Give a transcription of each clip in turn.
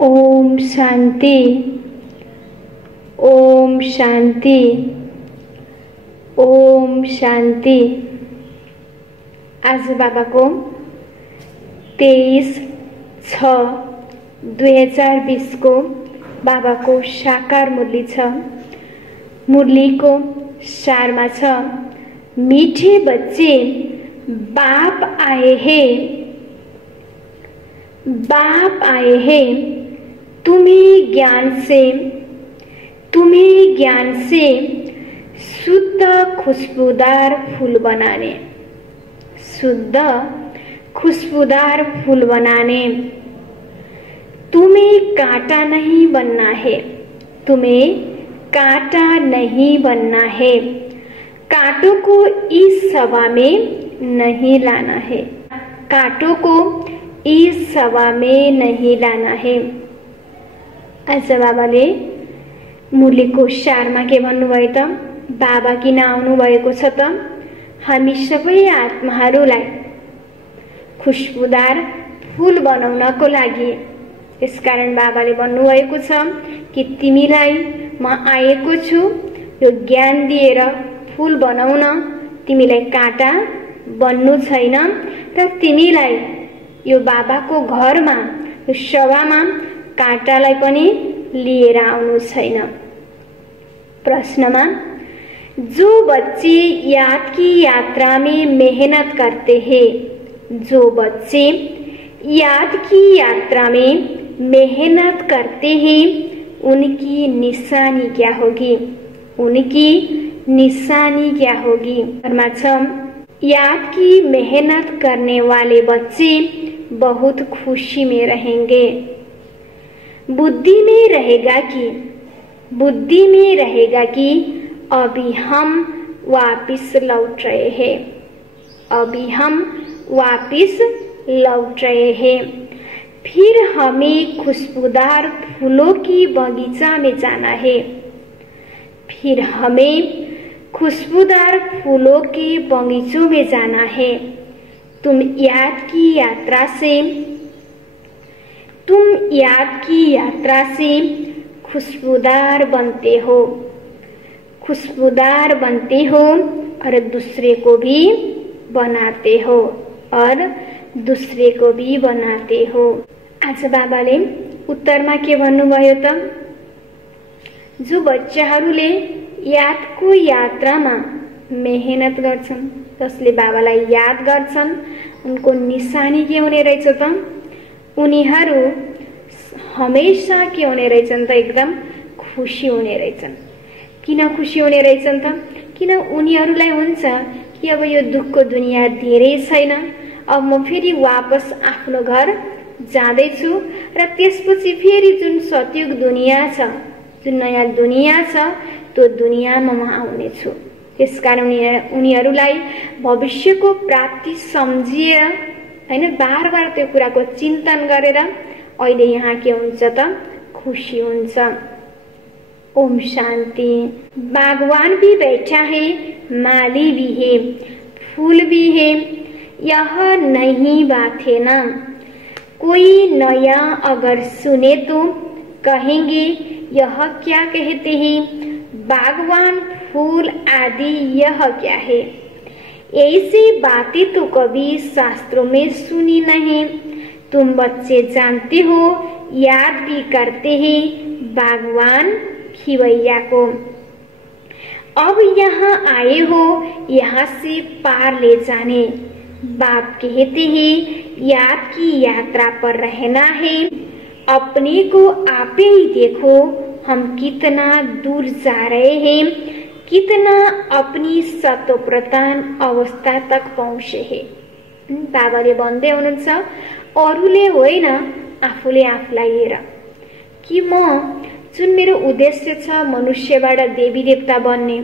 ओम शांति, ओम शांति, ओम शांति। आज बाबाको 23/6/2020 को बाबाको साकार मुरली छ। मुरलीको सारमा छ, मीठे बच्चे बाप आए हैं, बाप आए हैं, तुम्हें ज्ञान से शुद्ध खुशबूदार फूल बनाने, शुद्ध खुशबूदार फूल बनाने। तुम्हें कांटा नहीं बनना है, तुम्हें कांटा नहीं बनना है। कांटों को इस सभा में नहीं लाना है, कांटों को इस सभा में नहीं लाना है। आज बाबाले मुरलीको सारमा के भन्नुभयो त, बाबा किन आउनु भएको छ त? हामी सबै आत्माहरूलाई खुशबूदार फूल बनाउनको लागि। यसकारण बाबाले भन्नुभएको छ कि तिमीलाई म आएको छु यो ज्ञान दिएर फूल बनाउन। तिमीलाई काँटा बन्नु छैन र तिमीलाई यो बाबाको घरमा यो सभामा काँटालाई पनि लिएर आउनु छैन। प्रश्नमा, जो बच्चे याद की यात्रा में मेहनत करते हैं, जो बच्चे याद की यात्रा में मेहनत करते हैं, उनकी निशानी क्या होगी? उनकी निशानी क्या होगी? याद की मेहनत करने वाले बच्चे बहुत खुशी में रहेंगे। बुद्धि में रहेगा कि अभी हम वापिस लौट रहे हैं, अभी हम वापिस लौट रहे हैं। फिर हमें खुशबूदार फूलों की बगीचा में जाना है, फिर हमें खुशबूदार फूलों के बगीचों में जाना है। तुम याद की यात्रा से खुशबूदार बनते हो, खुशबूदार बनते हो और दूसरे को भी बनाते हो, और दूसरे को भी बनाते हो। आज बाबाले उत्तरमा के भन्नुभयो त, जो बच्चाहरूले यादको यात्रामा मेहनत गर्छन्, जसले बाबालाई याद गर्छन्, उनको निशानी के हुने रहेछ त? उनीहरू हमेशा के हुने रहेछन् त? एकदम खुसी हुने रहेछन्। किन खुसी हुने रहेछन् त? किन उनीहरूलाई हुन्छ कि अब यो दुःखको दुनिया धेरै छैन, अब म फेरि वापस आफ्नो घर जाँदैछु र त्यसपछि फेरि जुन सतयुग दुनिया छ, जुन नयाँ दुनिया छ, त्यो दुनियामा म आउनेछु। त्यसकारण उनीहरूलाई भविष्यको प्राप्ति सम्झिएर हैन, बार बार त्यो कुराको चिन्तन गरेर अहिले यहाँ के हुन्छ त? खुसी हुन्छ। ओम शांति। बागवान भी बैठा है, माली भी है, फूल भी है, यह नई बात है ना। कोई नया अगर सुने तो कहेंगे यह क्या कहते हैं, बागवान फूल आदि यह क्या है। ऐसी बातें तो कभी शास्त्रों में सुनी नहीं। तुम बच्चे जानते हो, याद भी करते हैं बागवान खिवैया को। अब यहाँ आए हो यहाँ से पार ले जाने। बाप कहते हैं याद की यात्रा पर रहना है। अपने को आपे ही देखो, हम कितना दूर जा रहे हैं, कितना अपनी सतोप्रधान अवस्था तक पहुँचे हैं। बाबाले भन्दै हुनुहुन्छ, अरूले होइन आफूले आफूलाई हेर कि म जुन मेरो उद्देश्य छ मनुष्यबाट देवी देवता बन्ने,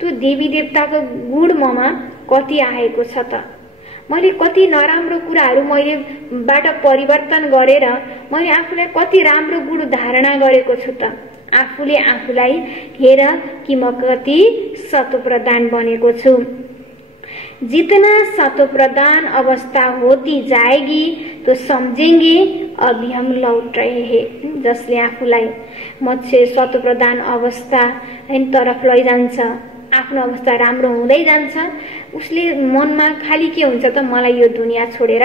त्यो देवी देवताको गुण ममा कति आएको छ त? मैले कति नराम्रो कुराहरू बाट परिवर्तन गरेर मैले आफूलाई कति राम्रो गुण धारणा गरेको छु त? आफूले आफूलाई हेर कि म कति सतोप्रधान बनेको छु। जितना सतोप्रधान अवस्था होती जाएगी तो समझेंगे अभी हम लौट रहे हैं। जसले आफूलाई मत्स्य सतोप्रधान अवस्था तरफ लैजान्छ, आफ्नो अवस्था राम्रो हुँदै जान्छ, उसले मनमा खाली के हुन्छ त मलाई यो दुनिया छोडेर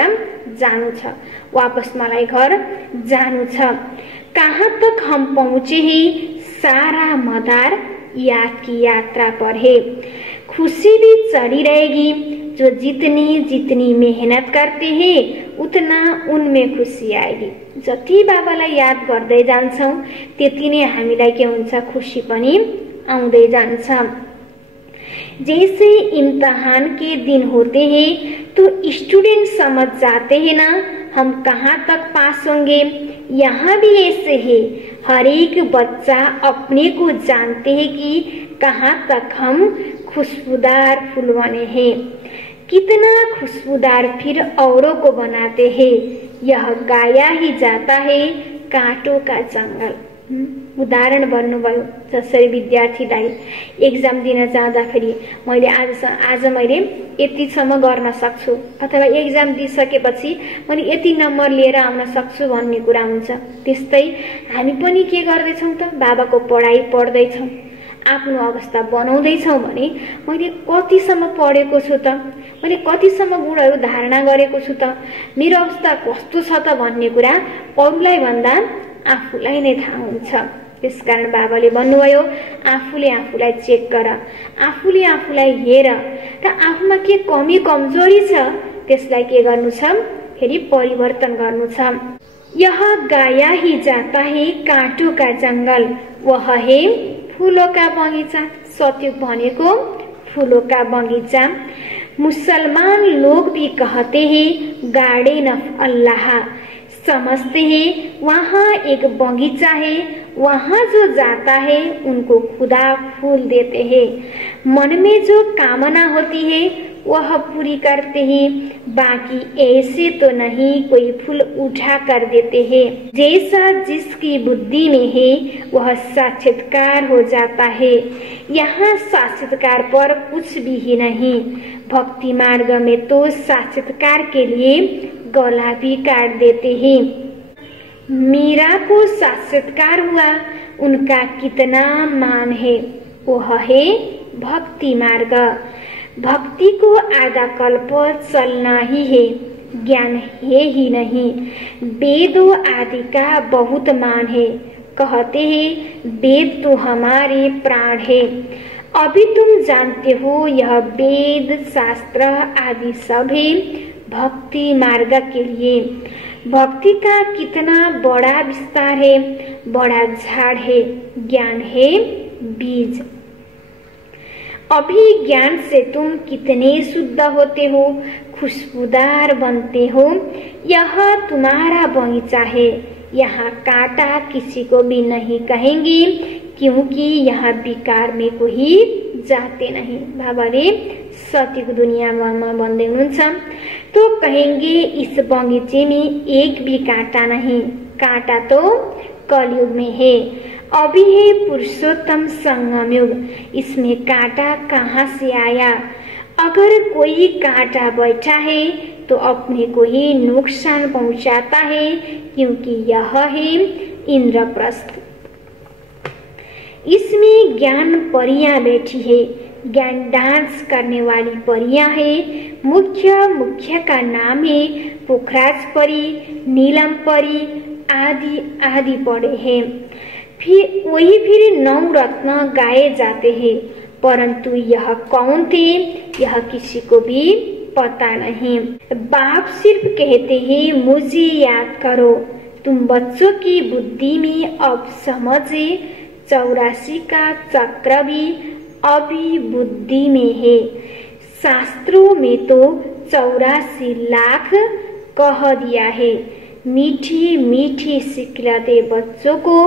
जानु छ, वापस मलाई घर जानु छ। कहाँ तक हम पहुँचे हैं, सारा मदार याद की यात्रा पर है। खुशी भी चढ़ी रहेगी, जो जितनी जितनी मेहनत करते हैं उतना उनमें खुशी आएगी। जति बाबालाई याद गर्दै जान्छौं त्यति नै हामीलाई के हुन्छ, खुशी पनि आउँदै जान्छ। जैसे इम्तिहान के दिन होते हैं तो स्टूडेंट समझ जाते हैं ना हम कहाँ तक पास होंगे। यहाँ भी ऐसे है, हर एक बच्चा अपने को जानते हैं कि कहाँ तक हम खुशबूदार फूल बने हैं, कितना खुशबूदार फिर औरों को बनाते हैं। यह गाया ही जाता है कांटों का जंगल। उदाहरण भन्नुभयो, जसरी विद्यार्थीलाई एक्जाम दिन जाँदाखेरि मैले आज मैले यतिसम्म गर्न सक्छु अथवा एक्जाम दिइसकेपछि मैले यति नम्बर लिएर आउन सक्छु भन्ने कुरा हुन्छ। त्यस्तै हामी पनि के गर्दैछौँ त, बाबाको पढाइ पढ्दैछौँ, आफ्नो अवस्था बनाउँदैछौँ भने मैले कतिसम्म पढेको छु त, मैले कतिसम्म गुणहरू धारणा गरेको छु त, मेरो अवस्था कस्तो छ त भन्ने कुरा अरूलाई भन्दा आफूलाई नै थाहा हुन्छ। त्यसकारण बाबाले भन्नुभयो आफूले आफूलाई चेक गर, आफूले आफूलाई हेर र आफूमा के कमी कमजोरी छ त्यसलाई के गर्नु छ, फेरि परिवर्तन गर्नु छ। यह गाया ही जाता है कांटों का जंगल, वह है फूलों का बगीचा। सत्युग भनेको फूलों का बगीचा। मुसलमान लोग भी कहते हैं गार्डन ऑफ अल्लाह, समझते हैं वहाँ एक बगीचा है, वहाँ जो जाता है उनको खुदा फूल देते हैं। मन में जो कामना होती है वह पूरी करते हैं, बाकी ऐसे तो नहीं कोई फूल उठा कर देते हैं। जैसा जिसकी बुद्धि में है वह साक्षात्कार हो जाता है। यहाँ साक्षात्कार पर कुछ भी ही नहीं। भक्ति मार्ग में तो साक्षात्कार के लिए गला भी काट देते हैं। मीरा को साक्षात्कार हुआ, उनका कितना मान है, वह है भक्ति मार्ग। भक्ति को आधा कल्प चलना ही है, ज्ञान है ही नहीं। वेदों आदि का बहुत मान है, कहते हैं वेद तो हमारे प्राण है। अभी तुम जानते हो यह वेद शास्त्र आदि सब है भक्ति मार्ग के लिए। भक्ति का कितना बड़ा विस्तार है, बड़ा झाड़ है, ज्ञान है बीज। अभी ज्ञान से तुम कितने शुद्ध होते हो, खुशबूदार बनते हो। यह तुम्हारा बगीचा है, यहाँ कांटा किसी को भी नहीं कहेंगे, क्योंकि यहाँ विकार में कोही जाते नहीं। बाबाले सत्यको दुनियामा भन्दै हुनुहुन्छ, तो कहेंगे इस बगीचे में एक भी कांटा नहीं, कांटा तो कलयुग में है। अभी है पुरुषोत्तम संगम युग, इसमें कांटा कहाँ से आया। अगर कोई कांटा बैठा है तो अपने को ही नुकसान पहुंचाता है, क्योंकि यह है इंद्रप्रस्थ। इसमें ज्ञान परियां बैठी है, ज्ञान डांस करने वाली परियां है। मुख्य का नाम है पुखराज परी, नीलम परी आदि आदि पड़े हैं। फिर 9 रत्न गाए जाते हैं, परंतु यह कौन थे यह किसी को भी पता नहीं। बाप सिर्फ कहते हैं मुझे याद करो। तुम बच्चों की बुद्धि में अब समझे 84 का चक्र भी अभी बुद्धि में है। शास्त्रों में तो 84 लाख कह दिया है। मीठी मीठी सिखलाते बच्चों को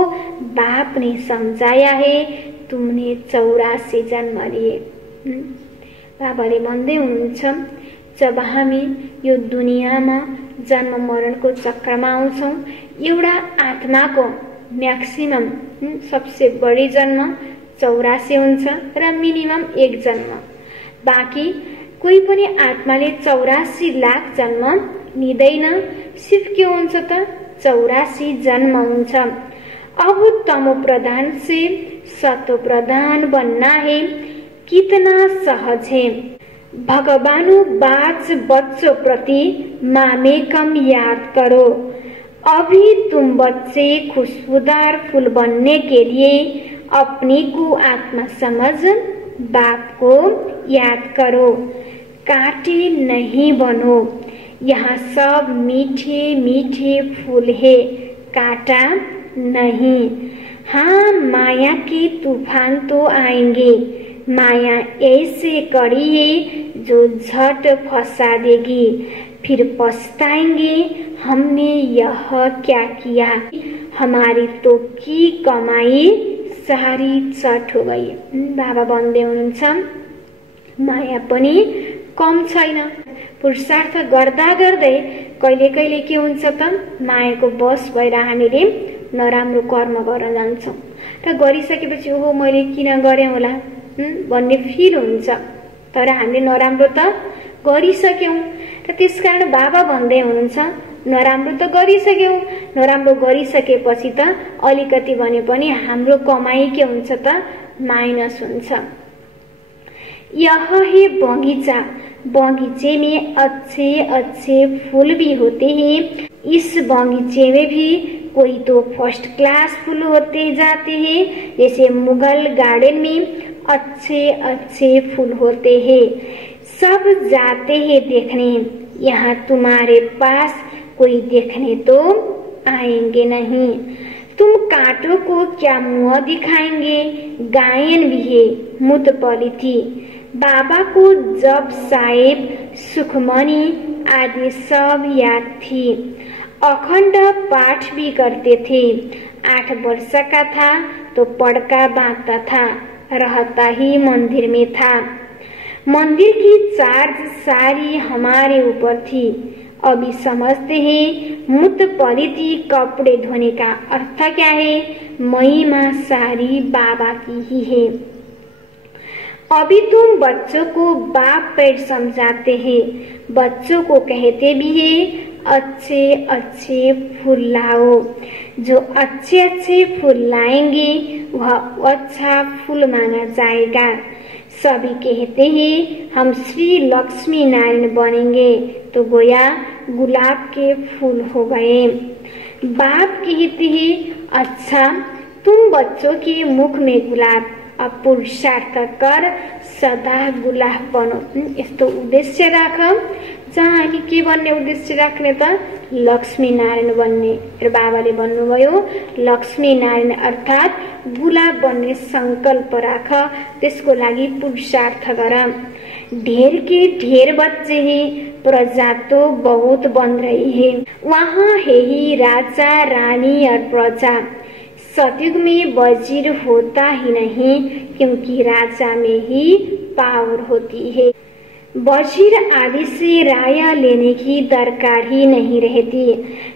बाप ने समझाया है, तुमने 84 जन्म लिए। बाबाले भन्दै हुनुहुन्छ, जब हामी यो दुनियामा जन्म मरणको चक्रमा आउँछौं, एउटा आत्माको म्याक्सिमम सबसे बढी जन्म 84 हुन्छ र मिनिमम 1 जन्म। बाँकी कोही पनि आत्माले 84 लाख जन्म लिँदैन, सिर्फ के हुन्छ त 84 जन्म हुन्छ। अब तमो प्रधान से सतो प्रधान बनना है, कितना सहज है। भगवानु बाच बच्चों प्रति मामेकम याद करो। अभी तुम बच्चे खुशबूदार फूल बनने के लिए अपनी को आत्मा समझ बाप को याद करो। कांटे नहीं बनो, यहाँ सब मीठे मीठे फूल है, कांटा नहीं। हाँ, माया के तूफान तो आएंगे, माया ऐसे कड़ी है जो झट फंसा देगी, फिर पछताएंगे हमने यह क्या किया, हमारी तो की कमाई सारी चट हो गई। बाबा भन्दै हुनुहुन्छ माया पनि कम छैन। पुरुषार्थ गर्दा गर्दै कहिले कहिले के हुन्छ त मायाको बस भएर हामीले नराम्रो कर्म गर्न जान्छौँ र गरिसकेपछि ओहो मैले किन गरेँ होला भन्ने फिल हुन्छ, तर हामीले नराम्रो त गरिसक्यौँ र त्यसकारण बाबा भन्दै हुनुहुन्छ नराम्रो त गरिसक्यौँ, नराम्रो गरिसकेपछि त अलिकति भने पनि हाम्रो कमाई के हुन्छ त माइनस हुन्छ। यह है बगीचा, बगीचे में अच्छे अच्छे फूल भी होते हैं। इस बगीचे में भी कोई तो फर्स्ट क्लास फूल होते जाते हैं, जैसे मुगल गार्डन में अच्छे अच्छे फूल होते हैं। सब जाते हैं देखने, यहाँ तुम्हारे पास कोई देखने तो आएंगे नहीं। तुम कांटों को क्या मुंह दिखाएंगे, गायन भी है मुत पली थी। बाबा को जब साहेब सुखमणि आदि सब याद थी। अखंड पाठ भी करते थे। 8 वर्ष का था तो पड़का बांधता था, रहता ही मंदिर में था। मंदिर की चार्ज सारी हमारे ऊपर थी। अभी समझते हैं मुत पलिती कपड़े धोने का अर्थ क्या है, महिमा सारी बाबा की ही है। अभी तुम बच्चों को बाप पेट समझाते हैं, बच्चों को कहते भी है अच्छे अच्छे फूल लाओ। जो अच्छे अच्छे फूल लाएंगे वह अच्छा फूल माना जाएगा। सभी कहते हैं हम श्री लक्ष्मी नारायण बनेंगे, तो गोया गुलाब के फूल हो गए। बाप कहते हैं अच्छा तुम बच्चों के मुख में गुलाब, अब पुरुषार्थ कर सदा गुलाब बनो। यस्तो उद्देश्य राख, जहाँ हामी के बन्ने उद्देश्य राख्ने त लक्ष्मी नारायण बन्ने। र बाबाले भन्नुभयो लक्ष्मी नारायण अर्थात गुलाब बन्ने संकल्प राख, त्यसको लागि पुरुषार्थ गर। ढेर के ढेर बच्चे हैं, प्रजा तो बहुत बन रही है। वहाँ है ही राजा रानी और प्रजा। सतयुग में वजीर होता ही नहीं, क्योंकि राजा में ही पावर होती है। वजीर आदि से राय लेने की दरकार ही नहीं रहती,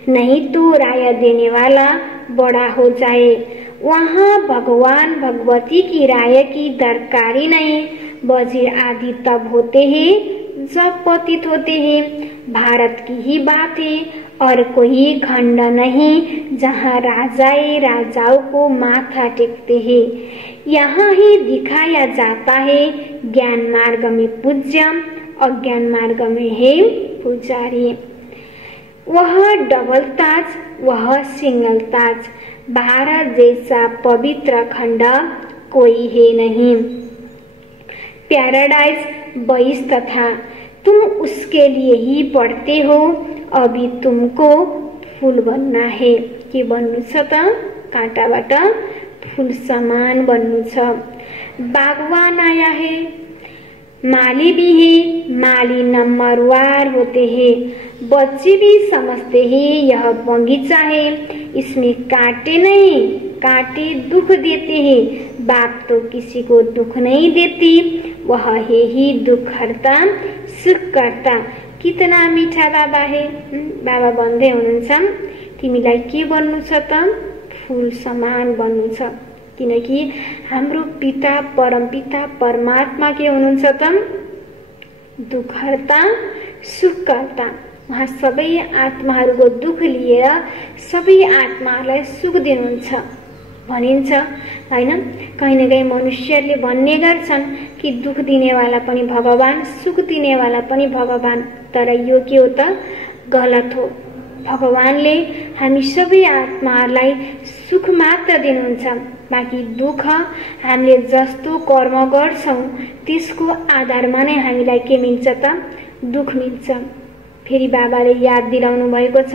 नहीं तो राय देने वाला बड़ा हो जाए। वहाँ भगवान भगवती की राय की दरकार ही नहीं। वजीर आदि तब होते हैं जब पतित होते हैं। भारत की ही बात है और कोई खंड नहीं जहाँ राजाए राजाओं को माथा टेकते हैं। यहाँ ही दिखाया जाता है ज्ञान मार्ग में पूज्य, अज्ञान मार्ग में है पुजारी। वह डबल ताज, वह सिंगल ताज। भारत जैसा पवित्र खंड कोई है नहीं। पैराडाइज 22 था, तुम उसके लिए ही पढ़ते हो। अभी तुमको फूल बनना है। के बन्नु छ त काँटाबाट फूल समान बन्नु छ। बागवान आया है, माली भी है, माली नंबरवार होते हैं। बच्चे भी समझते हैं यह बगीचा है, इसमें कांटे नहीं, कांटे दुख देते हैं। बाप तो किसी को दुख नहीं देती, वह है ही दुख हरता सुख करता। कितना मीठा बाबा है। बाबा भन्दै हुनुहुन्छ तिमीलाई के बन्नु छ त फूल समान बन्नु छ, किनकि हाम्रो पिता परमपिता परमात्मा के हुनुहुन्छ त दुखहर्ता सुखकर्ता। उहाँ सबै आत्माहरूको दुख लिएर सबै आत्माहरूलाई सुख दिनुहुन्छ भनिन्छ हैन। कहीं न कहीं मनुष्यहरूले भन्ने गर्छन् कि दुख दिनेवाला पनि भगवान, सुख दिनेवाला पनि भगवान, तर यो के हो त? गलत हो। भगवानले हामी सबै आत्माहरूलाई सुख मात्र दिनुहुन्छ, बाँकी दुख हामीले जस्तो कर्म गर्छौं त्यसको आधारमा नै हामीलाई के मिल्छ त? दुख मिल्छ। फेरि बाबाले याद दिलाउनु भएको छ,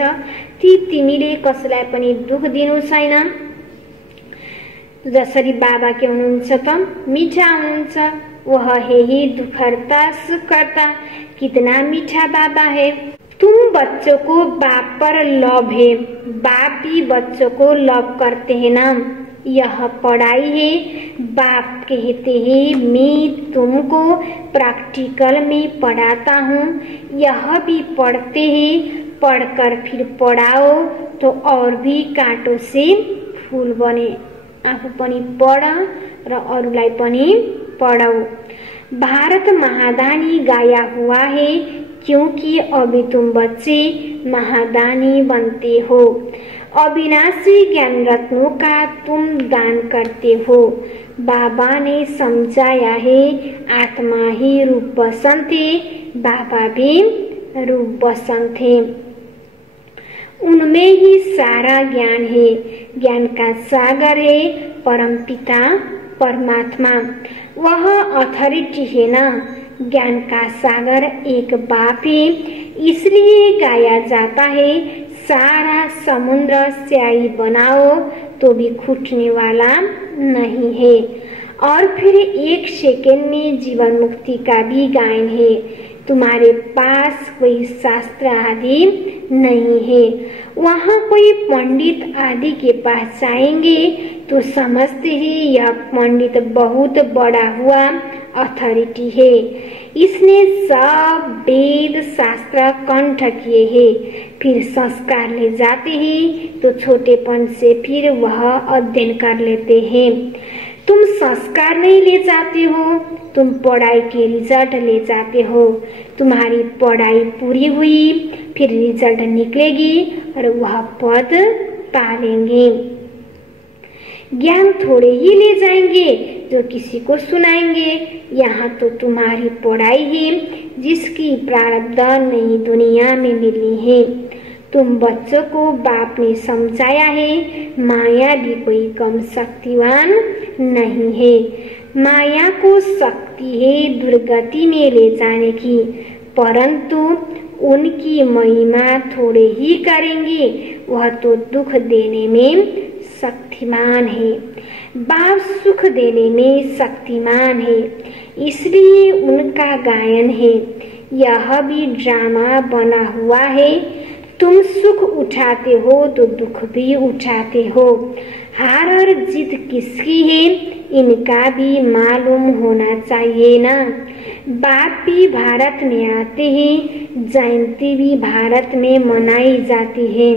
तिमीले कसैलाई पनि दुख दिनु छैन। जसरी बाबा के हुनुहुन्छ त? मीठा हुनुहुन्छ। वह है ही दुखहर्ता सुखकर्ता। कितना मीठा बाबा है। तुम बच्चों को बाप पर लव है, बाप भी बच्चों को लव करते हैं ना। यह पढ़ाई है। बाप कहते हैं मैं तुमको प्रैक्टिकल में पढ़ाता हूँ, यह भी पढ़ते हैं। पढ़कर फिर पढ़ाओ तो और भी कांटों से फूल बने। आफू पनि पढ र अरूलाई पनि पढाऊ। भारत महादानी गाया हुआ है, क्योंकि अभी तुम बच्चे महादानी बनते हो। अविनाशी ज्ञान रत्नों का तुम दान करते हो। बाबा ने समझाया है, आत्मा ही रूप बसंत है, बाबा भी रूप बसंत है। उनमें ही सारा ज्ञान है। ज्ञान का सागर है परमपिता परमात्मा। वह अथॉरिटी है ना। ज्ञान का सागर एक बाप है, इसलिए गाया जाता है, सारा समुद्र स्याही बनाओ तो भी छूटने वाला नहीं है। और फिर एक सेकेंड में जीवन मुक्ति का भी गायन है। तुम्हारे पास कोई शास्त्र आदि नहीं है। वहाँ कोई पंडित आदि के पास जाएंगे तो समझते हैं यह पंडित बहुत बड़ा हुआ अथॉरिटी है, इसने सब वेद शास्त्र कंठ किए हैं। फिर संस्कार ले जाते हैं तो छोटेपन से फिर वह अध्ययन कर लेते हैं। तुम संस्कार नहीं ले जाते हो, तुम पढ़ाई के रिजल्ट ले जाते हो। तुम्हारी पढ़ाई पूरी हुई, फिर रिजल्ट निकलेगी और वह पद पालेंगे। ज्ञान थोड़े ही ले जाएंगे जो किसी को सुनाएंगे। यहाँ तो तुम्हारी पढ़ाई है जिसकी प्रारब्ध नई दुनिया में मिली है। तुम बच्चों को बाप ने समझाया है, माया भी कोई कम शक्तिवान नहीं है। माया को शक्ति है दुर्गति में ले जाने की, परंतु उनकी महिमा थोड़े ही करेंगे, वह तो दुख देने में शक्तिमान है। बाप सुख देने में शक्तिमान है, इसलिए उनका गायन है। यह भी ड्रामा बना हुआ है। तुम सुख उठाते हो तो दुख भी उठाते हो। हार और जीत किसकी है इनका भी मालूम होना चाहिए ना। बाप भी भारत में आते हैं, जयंती भी भारत में मनाई जाती है।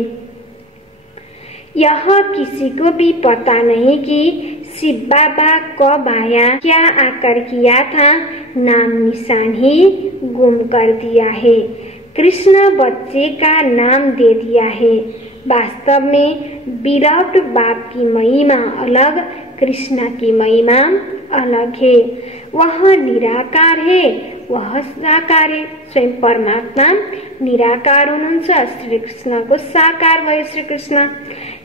यह किसी को भी पता नहीं कि शिव बाबा कब आया, क्या आकर किया था, नाम निशान ही गुम कर दिया है। कृष्ण बच्चे का नाम दे दिया है। वास्तव में बिलव्ड बाप की महिमा अलग, कृष्ण की महिमा अलग है। वह निराकार है, वह साकार है। स्वयं परमात्मा निराकार हुनुहुन्छ, श्री कृष्ण को साकार भयो श्री कृष्ण।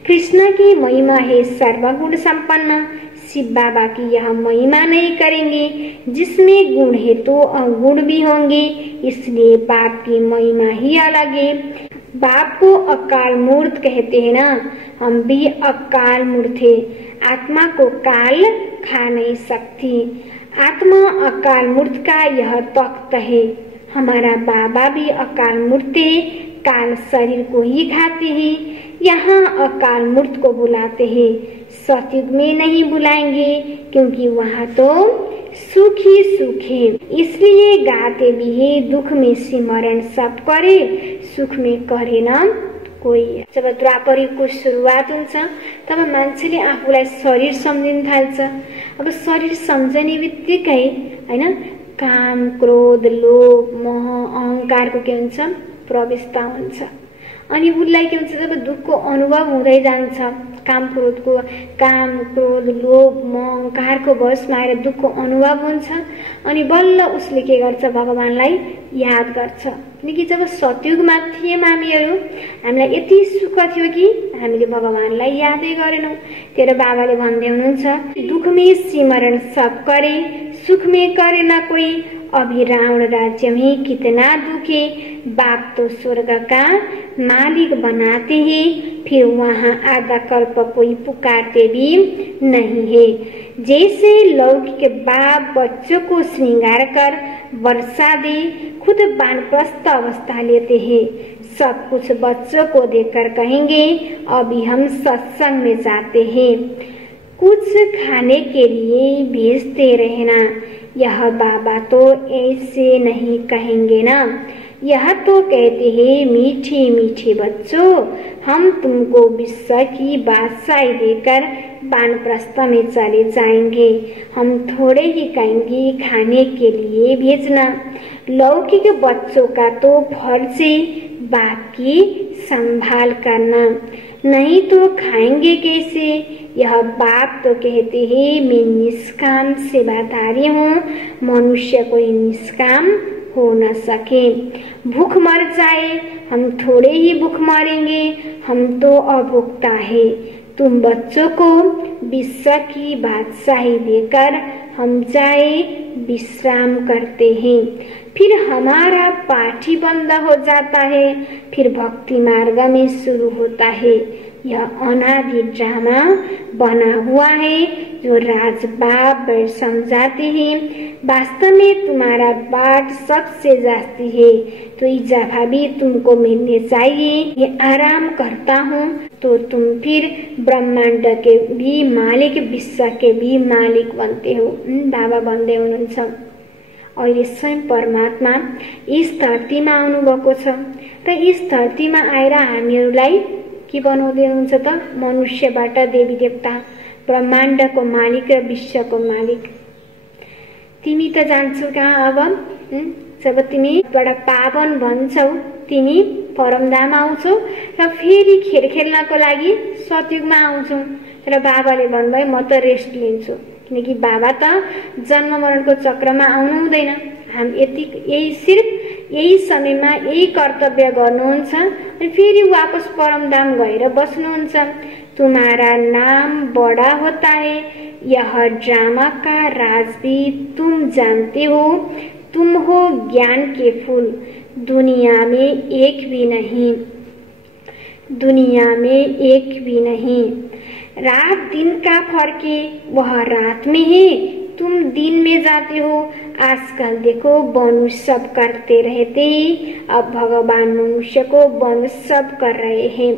कृष्ण की महिमा है सर्वगुण संपन्न। शिव बाबा की यह महिमा नहीं करेंगे, जिसमें गुण है तो अवगुण भी होंगे, इसलिए बाप की महिमा ही अलग है। बाप को अकाल मूर्त कहते हैं ना, हम भी अकाल मूर्त है। आत्मा को काल खा नहीं सकती। आत्मा अकाल मूर्त का यह तख्त है। हमारा बाबा भी अकाल मूर्त है, काल शरीर को ही खाते हैं। यहाँ अकाल मूर्त को बुलाते हैं, सतयुग में नहीं बुलाएंगे, क्योंकि वहाँ तो सुख ही सुख है। इसलिए गाते भी है, दुख में सिमरण सब करे, सुख में करे न कोही। जब द्वापर युगको सुरुवात हुन्छ तब मान्छेले आफूलाई शरीर सम्झिन थाल्छ। अब शरीर सम्झने बित्तिकै हैन काम, क्रोध, लोभ, मोह, अहंकारको के हुन्छ प्रवेशता हुन्छ। अनि उसलाई के हुन्छ जब दुःखको अनुभव हुँदै जान्छ, काम, क्रोध, लोभ, मोह, अहंकारको वशमा आएर दुःखको अनुभव हुन्छ, अनि बल्ल उसले के गर्छ, भगवानलाई याद गर्छ। किनकि जब सतयुगमा थियौँ हामीलाई यति सुख थियो कि हामीले भगवानलाई यादै गरेनौँ। तेरो बाबाले भन्दै हुनुहुन्छ, दुख में सिमरण सब करे, सुख में करे ना कोई, अभी रावण राज्य में कितना दुखे, बाप तो स्वर्ग का मालिक बनाते हैं, फिर वहाँ आधा कल्प कोई पुकारते भी नहीं है। जैसे लौकिक बाप बच्चों को श्रृंगार कर वर्षा दे, खुद वानप्रस्थ अवस्था लेते हैं। सब कुछ बच्चों को देकर कहेंगे, अभी हम सत्संग में जाते हैं, कुछ खाने के लिए भेजते रहना। यह बाबा तो ऐसे नहीं कहेंगे ना, यह तो कहते हैं, मीठे मीठे बच्चों, हम तुमको विश्व की बादशाही देकर वानप्रस्थ में चले जाएंगे। हम थोड़े ही कहेंगे खाने के लिए भेजना। लौकिक बच्चों का तो फर्ज है बाप की संभाल करना, नहीं तो खाएंगे कैसे। यह बाप तो कहते हैं, मैं निष्काम सेवाधारी हूँ, मनुष्य कोई निष्काम हो न सके। भूख मर जाए, हम थोड़े ही भूख मरेंगे, हम तो अभुक्ता है। तुम बच्चों को विश्व की बादशाही देकर हम जाए विश्राम करते हैं, फिर हमारा पाठ ही बंद हो जाता है, फिर भक्ति मार्ग में शुरू होता है। यह अनादि ड्रामा बना हुआ है जो राज बाप समझाते हैं। वास्तव में तुम्हारा बाट सबसे जास्ती है, तो इजाफा भी तुमको मिलने चाहिए। ये आराम करता हूँ तो तुम फिर ब्रह्मांड के भी मालिक, विश्व के भी मालिक बनते हो। बाबा भन्दै हुनुहुन्छ अहिले स्वयं परमात्मा यस धरतीमा आउनुभएको छ र यस धरतीमा आएर हामीहरूलाई के बनाउँदै हुनुहुन्छ त, मनुष्यबाट देवी देवता, ब्रह्माण्डको मालिक र विश्वको मालिक। तिमी त जान्छौ कहाँ अब, जब तिमी बडा पावन भन्छौ तिमी परमधाम आउँछौ र फेरि खेल खेल्नको लागि सतयुगमा आउँछौ। र बाबाले भन्नुभयो म त रेस्ट लिन्छु, किनकि बाबा त जन्म मरणको चक्रमा आउनु हुँदैन। हम यही समयमा यही कर्तव्य गर्नुहुन्छ अनि फेरि वापस परमधाम गएर बस्नुहुन्छ। तुम्हारा नाम बड़ा होता है, यह ड्रामा का राज भी तुम जानते हो। तुम हो ज्ञान के फूल, दुनिया में एक भी नहीं, दुनिया में एक भी नहीं। रात दिन का फर्क है, वह रात में है, तुम दिन में जाते हो। आजकल देखो मनुष्य सब करते रहते, अब भगवान मनुष्य को मनुष्य सब कर रहे हैं।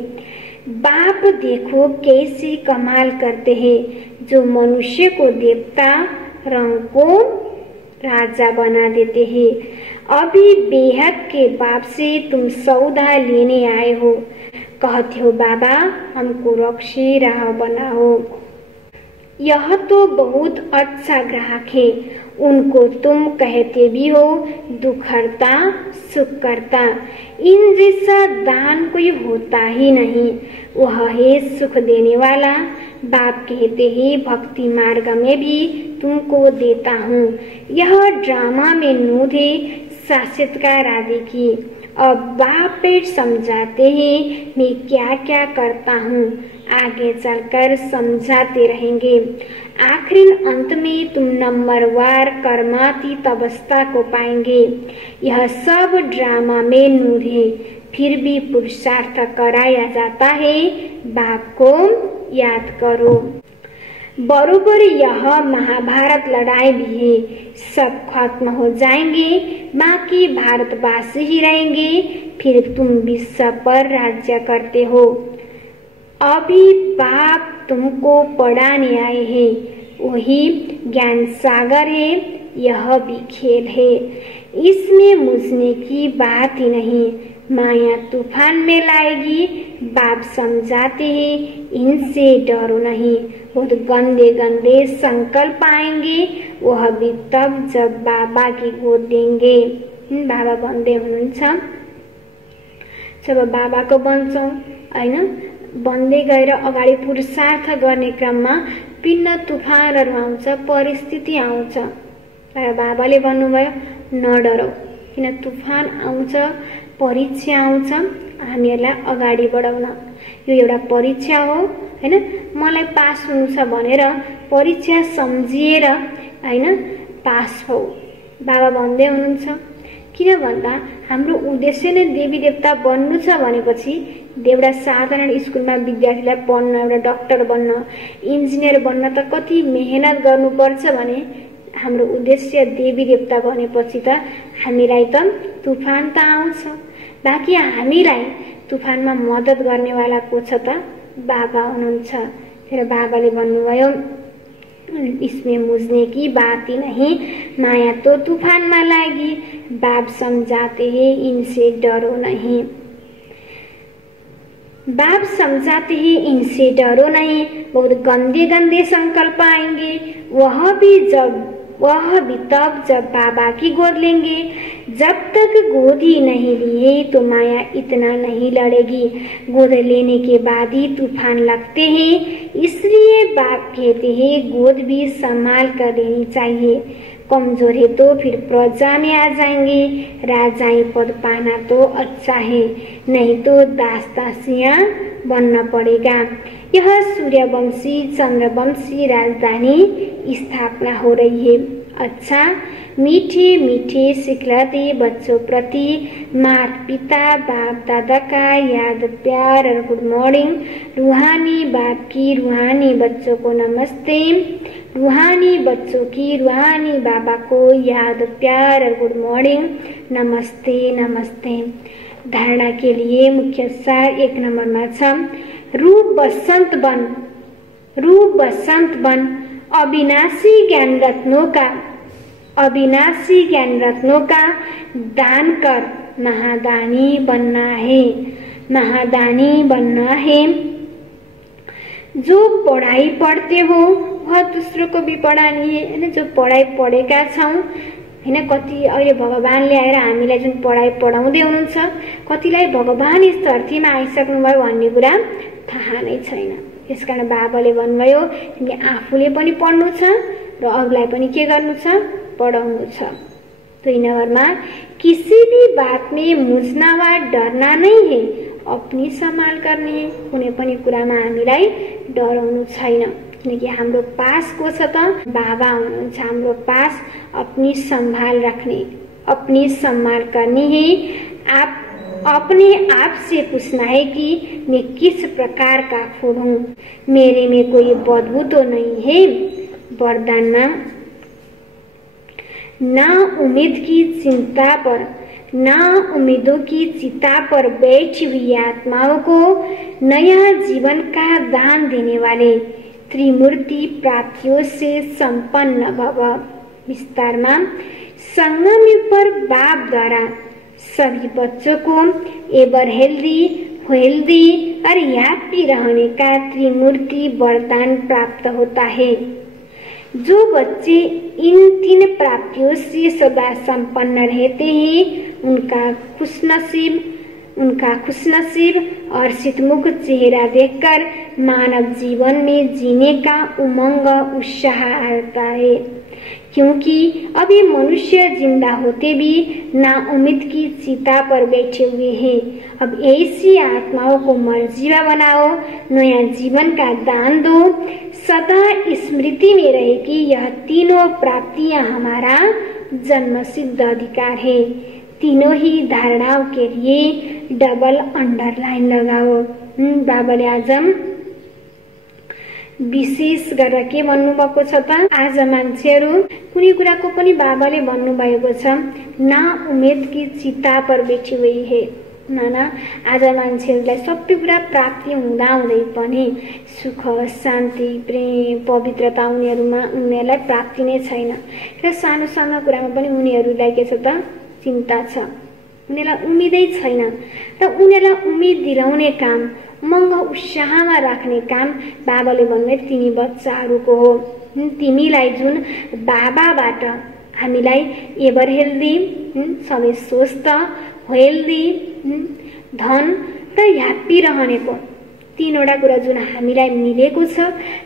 बाप देखो कैसे कमाल करते हैं, जो मनुष्य को देवता, रंग को राजा बना देते हैं। अभी बेहद के बाप से तुम सौदा लेने आए हो, कहते हो बाबा हमको रक्षी राह बनाओ। यह तो बहुत अच्छा ग्राहक है, उनको तुम कहते भी हो दुखहर्ता सुख करता। इन जैसा दान कोई होता ही नहीं, वह है सुख देने वाला। बाप कहते ही भक्ति मार्ग में भी तुमको देता हूँ। यह ड्रामा में नूद है साक्षात्कार आदि की। अब बाप पेट समझाते हैं मैं क्या क्या करता हूँ, आगे चलकर समझाते रहेंगे। आखिर अंत में तुम नंबरवार कर्मातीत अवस्था को पाएंगे। यह सब ड्रामा में नूर है, फिर भी पुरुषार्थ कराया जाता है। बाप को याद करो। बरोबर यह महाभारत लड़ाई भी है, सब खत्म हो जाएंगे, बाकी भारतवासी ही रहेंगे। फिर तुम विश्व पर राज्य करते हो। अभी बाप तुमको पढ़ाने आए हैं, वही ज्ञान सागर है, यह भी खेल है, इसमें मुझने की बात ही नहीं। माया तूफान में लाएगी, बाप समझाते हैं इनसे डरो नहीं। बहुत गंदे गंदे संकल्प आएंगे, वह भी तब जब बाबा की गोद लेंगे। बाबा भन्दै हुनुहुन्छ जब बाबाको बन्छौँ हैन, बन्दै गएर अगाडि पुरुषार्थ गर्ने क्रममा विभिन्न तुफानहरू आउँछ, परिस्थिति आउँछ, तर बाबाले भन्नुभयो नडरौ, किन तुफान आउँछ, परीक्षा आउँछ, हामीहरूलाई अगाडि बढाउन। यो एउटा परीक्षा हो हैन, मलाई पास हुनु छ भनेर परीक्षा सम्झिएर हैन पास हो। बाबा भन्दै हुनुहुन्छ किन भन्दा हाम्रो उद्देश्य नै देवी देवता बन्नु छ भनेपछि एउटा साधारण स्कुलमा विद्यार्थीलाई पढ्न, एउटा डाक्टर बन्न, इन्जिनियर बन्न त कति मेहनत गर्नुपर्छ भने हाम्रो उद्देश्य देवी देवता बनेपछि त हामीलाई त तुफान त आउँछ, बाँकी हामीलाई तुफानमा मद्दत गर्नेवाला को छ त? बाबा हुनुहुन्छ। फिर बाबाले भन्नुभयो इसमें मुझने की बात ही नहीं, माया तो तूफान में लागी, बाप समझाते हैं इनसे डरो नहीं। बाप समझाते हैं इनसे डरो नहीं, बहुत गंदे गंदे संकल्प आएंगे, वह भी तब जब बाबा की गोद लेंगे। जब तक गोद ही नहीं लिए तो माया इतना नहीं लड़ेगी, गोद लेने के बाद ही तूफान लगते हैं। इसलिए बाप कहते हैं गोद भी संभाल कर लेनी चाहिए, कमजोर है तो फिर प्रजा में आ जाएंगे, राजाई पद पाना तो अच्छा है, नहीं तो दास दासियां बनना पड़ेगा। यह सूर्यवंशी चंद्रवंशी राजधानी स्थापना हो रही है। अच्छा, मीठे मीठे सिखलाते बच्चों प्रति माता पिता बाप दादा का याद प्यार और गुड मॉर्निंग। रूहानी बाप की रूहानी बच्चों को नमस्ते, रूहानी बच्चों की रूहानी बाबा को याद प्यार और गुड मॉर्निंग, नमस्ते नमस्ते। धारणा के लिए मुख्य सार 1 नंबरमा छ, रूप बसंत बन, रूप बसंत बन, अविनाशी ज्ञान रत्नों का, अविनाशी ज्ञान रत्नों का दान कर, महादानी बनना है, महादानी बनना है। जो पढ़ाई पढ़ते हो वह दूसरों को भी पढ़ानी है। जो पढ़ाई पढेका छौं हैन, कति अहिले भगवानले आएर हामीलाई जुन पढाइ पढाउँदै हुनुहुन्छ, कतिलाई भगवान यस धरतीमा आइसक्नुभयो भन्ने कुरा थाहा नै छैन। त्यसकारण बाबाले भन्नुभयो तिमी आफूले पनि पढ्नु छ र अरूलाई पनि के गर्नु छ, पढाउनु छ। 2 नंबरमा किसी भी बात में मुझना वा डरना नहीं है, अपनी संभाल गर्ने, कुनै पनि कुरामा हामीलाई डराउनु छैन, किनकि हाम्रो पास को छ त, बाबा हुनुहुन्छ। हाम्रो पास अपनी संभाल रखने, अपनी संभाल करनी है। आप अपने आप से पूछना है कि मैं किस प्रकार का फूल हूँ, मेरे में कोई बदबू तो नहीं है। वरदान ना उम्मीद की चिंता पर, ना उम्मीदों की चिता पर बैठी हुई आत्माओं को नया जीवन का दान देने वाले त्रिमूर्ति प्राप्तियों से संपन्न भव। विस्तार में संगम पर बाप द्वारा सभी बच्चों को एवर हेल्दी और हैप्पी रहने का त्रिमूर्ति वरदान प्राप्त होता है। जो बच्चे इन 3 प्राप्तियों से सदा संपन्न रहते हैं उनका खुशनसीब और हर्षितमुख चेहरा देखकर मानव जीवन में जीने का उमंग उत्साह आता है, क्योंकि अभी मनुष्य जिंदा होते भी ना उम्मीद की चिता पर बैठे हुए हैं। अब ऐसी आत्माओं को मर्जीवा बनाओ, नया जीवन का दान दो, सदा स्मृति में रहे कि यह तीनों प्राप्तियां हमारा जन्मसिद्ध अधिकार है। तीनों ही धारणाओं के लिए डबल अंडरलाइन लगाओ। बाबाले आज विशेष गरेर के भन्नुभएको छ त, आज मान्छेहरू कुनै कुराको पनि बाबाले भन्नुभएको छ, ना उम्मेद की चिता पर बैठी हुई है। नाना आज मान्छेहरूलाई सबै कुरा प्राप्ति हुँदा हुँदै पनि सुख शान्ति प्रेम पवित्रता उनीहरूलाई प्राप्ति नै छैन र सानो सानो कुरामा पनि उनीहरूलाई के छ त, चिन्ता छ। उनीहरूलाई उम्मिदै छैन र उनीहरूलाई उम्मिद दिलाउने काम, उमङ्ग उत्साहमा राख्ने काम बाबाले भन्नुभयो तिमी बच्चाहरूको हो। तिमीलाई जुन बाबाबाट हामीलाई एभर हेल्दी, सधैँ स्वस्थ, हेल्दी, धन र ह्याप्पी रहनेको तीनवटा कुरा जुन हामीलाई मिलेको छ,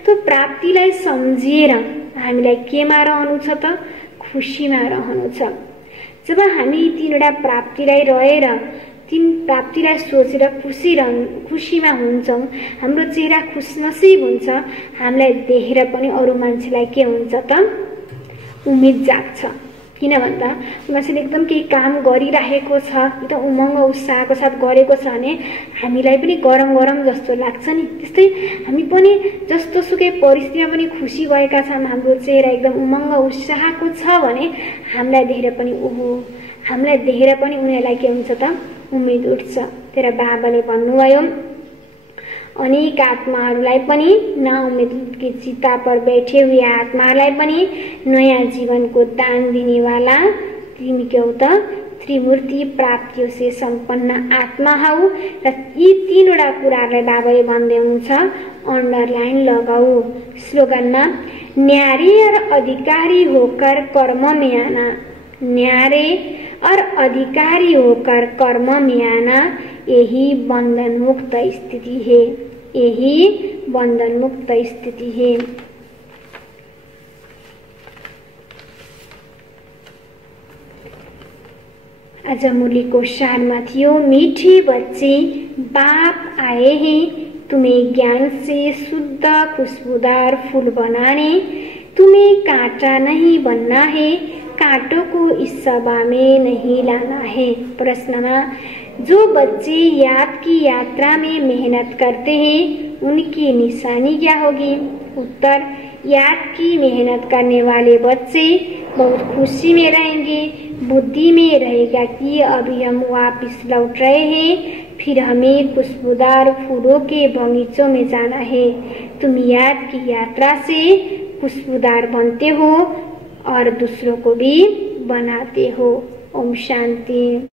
त्यो प्राप्तिलाई सम्झिएर हामीलाई केमा रहनु छ त? खुसीमा रहनु छ। जब हामी तीनवटा प्राप्तिलाई रहेर तीन प्राप्तिलाई सोचेर खुसीमा हुन्छौँ, हाम्रो चेहरा खुशनसीब हुन्छ। हामीलाई देखेर पनि अरू मान्छेलाई के हुन्छ त? उम्मिद जाग्छ। किन भन्दा मान्छेले एकदम केही काम गरिरहेको छ, एकदम उमङ्ग उत्साहको साथ गरेको छ भने हामीलाई पनि गरम गरम जस्तो लाग्छ नि। त्यस्तै हामी पनि जस्तो सुकै परिस्थितिमा पनि खुसी भएका छौँ, हाम्रो चेहरा एकदम उमङ्ग उत्साहको छ भने हामीलाई देखेर पनि हामीलाई देखेर पनि उनीहरूलाई के हुन्छ त? उम्मीद उठ्छ। तेरा बाबाले भन्नुभयो अनेक आत्माहरूलाई पनि नाउम्मीद की चिता पर बैठे हुए आत्माहरूलाई पनि नयाँ जीवनको दान दिनेवाला तिमी के हो त? त्रिमूर्ति प्राप्तियों से सम्पन्न आत्मा हौ। र यी तीनवटा कुराहरूलाई बाबाले भन्दै हुनुहुन्छ अन्डरलाइन लगाऊ स्लोगनमा, न्यारे और अधिकारी होकर कर्म में आना, न्यारे और अधिकारी होकर कर्म में आना, यही बंधन मुक्त स्थिति है, यही बंधन मुक्त स्थिति है। आज मुरली को सारमा थियो, मीठे बच्चे बाप आए हैं तुम्हें ज्ञान से शुद्ध खुशबूदार फूल बनाने, तुम्हें कांटा नहीं बनना है, कांटों को इस सभा में नहीं लाना है। प्रश्नमा जो बच्चे याद की यात्रा में मेहनत करते हैं उनकी निशानी क्या होगी? उत्तर, याद की मेहनत करने वाले बच्चे बहुत खुशी में रहेंगे, बुद्धि में रहेगा कि अभी हम वापस लौट रहे हैं, फिर हमें खुशबूदार फूलों के बगीचों में जाना है। तुम याद की यात्रा से खुशबूदार बनते हो और दूसरों को भी बनाते हो। ओम शांति।